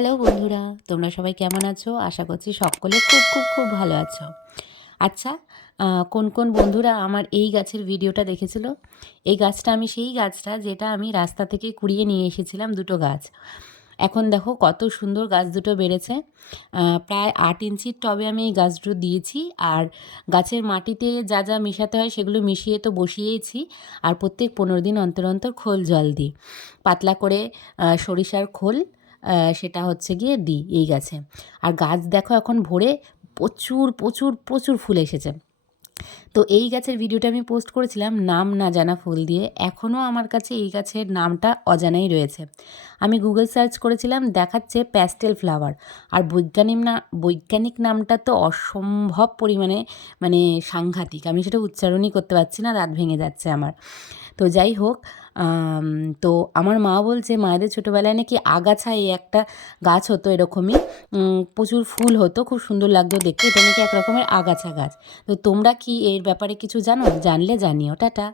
Hello বন্ধুরা, তোমরা সবাই কেমন আছো? আশা করছি সকলে খুব খুব খুব ভালো আছো। আচ্ছা, কোন কোন বন্ধুরা আমার এই গাছের ভিডিওটা দেখেছিল? এই গাছটা সেই গাছটা যেটা আমি রাস্তা থেকে কুড়িয়ে নিয়ে এসেছিলাম, দুটো গাছ। এখন দেখো কত সুন্দর গাছ দুটো বেড়েছে। প্রায় 8 ইঞ্চির টবে আমি এই গাছ দুটো দিয়েছি। আর গাছের মাটিতে যা যা মেশাতে হয় সেগুলো মিশিয়ে তো বসিয়েইছি। আর প্রত্যেক 15 দিন অন্তর অন্তর খোল জল দিই, পাতলা করে সরিষার খোল। সেটা হচ্ছে গিয়ে দিই এই গাছে। আর গাছ দেখো এখন ভরে প্রচুর প্রচুর প্রচুর ফুল এসেছে। তো এই গাছের ভিডিওটা আমি পোস্ট করেছিলাম নাম না জানা ফুল দিয়ে। এখনও আমার কাছে এই গাছের নামটা অজানাই রয়েছে। আমি গুগল সার্চ করেছিলাম, দেখাচ্ছে প্যাস্টেল ফ্লাওয়ার। আর বৈজ্ঞানিক নামটা তো অসম্ভব পরিমাণে, মানে সাংঘাতিক। আমি সেটা উচ্চারণই করতে পারছি না, দাঁত ভেঙে যাচ্ছে আমার। তো যাই হোক, তো আমার মা বলছে মায়েদের ছোটোবেলায় নাকি আগাছা এই একটা গাছ হতো এরকমই, প্রচুর ফুল হতো, খুব সুন্দর লাগতো দেখতে। এটা নাকি এক রকমের আগাছা গাছ। তো তোমরা কি এর ব্যাপারে কিছু জানো? জানলে জানিও। টাটা।